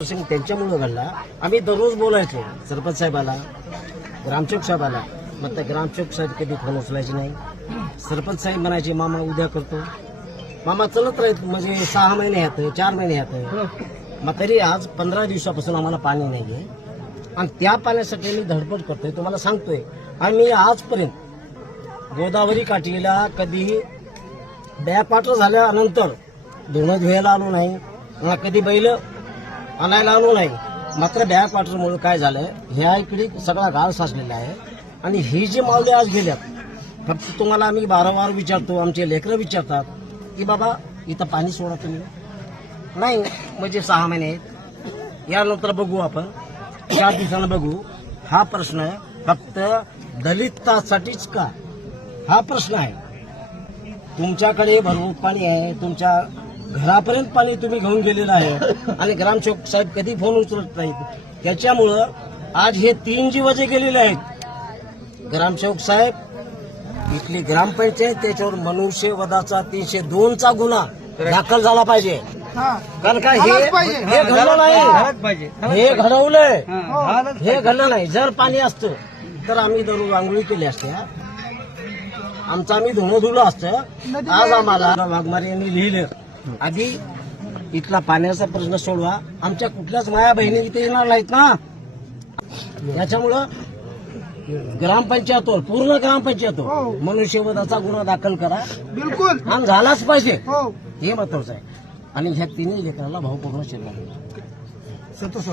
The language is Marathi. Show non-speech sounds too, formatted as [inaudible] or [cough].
प्रसंग त्यांच्यामुळे घडला. आम्ही दररोज बोलायचो सरपंच साहेबाला ग्रामसेवक साहेबाला. मग त्या ग्रामसेवक साहेब कधी फोन उचलायचे नाही. सरपंच साहेब म्हणायचे मामा उद्या करतो. मामा चलत राहत म्हणजे सहा महिने ह्यात चार महिने ह्यात मग तरी आज पंधरा दिवसापासून आम्हाला पाणी नाही आहे आणि त्या पाण्यासाठी मी धडपड करतोय तुम्हाला सांगतोय. आम्ही आजपर्यंत गोदावरी काठीला कधीही बॅकवाटर झाल्यानंतर धुणं धुवायला आलो नाही. कधी बैल आणायला आलो नाही. मात्र बॅकवाटरमुळे काय झालं ह्या इकडे सगळा गाळ साचलेला आहे. आणि ही जी मावले आज गेल्यात फक्त तुम्हाला आम्ही वारंवार विचारतो आमचे लेकरं विचारतात की बाबा इथं पाणी सोडा तुम्ही. नाही म्हणजे सहा महिने आहेत. यानंतर बघू आपण. चार दिवसानं बघू. हा प्रश्न फक्त दलितासाठीच का? हा प्रश्न आहे. तुमच्याकडे भरपूर पाणी आहे. तुमच्या घरापर्यंत पाणी तुम्ही घेऊन गेलेलं आहे. [laughs] आणि ग्रामसेवक साहेब कधी फोन उचलत नाहीत. त्याच्यामुळं आज हे तीन जी वजे गेलेले आहेत. ग्रामसेवक साहेब इथली ग्रामपंचायत त्याच्यावर मनुष्यवधाचा तीनशे दोनचा गुन्हा दाखल झाला पाहिजे. कारण का हे हे घडलं नाही. हे घडवलंय. हे घडलं नाही. जर पाणी असतं तर आम्ही दररोज आंघोळी केली असत्या. आमचं आम्ही धुणं धुलं असतं. आज आम्हाला वाघमारे यांनी लिहिलं. आधी इथला पाण्याचा प्रश्न सोडवा. आमच्या कुठल्याच माया बहिणी इथे येणार नाहीत ना? त्याच्यामुळं ग्रामपंचायतवर पूर्ण ग्रामपंचायतवर मनुष्यवधाचा गुन्हा दाखल करा. बिलकुल. आणि झालाच पाहिजे. हो. हे महत्वाचं आहे. आणि ह्या तिन्ही लेकराला भाऊ पूर्ण संतोष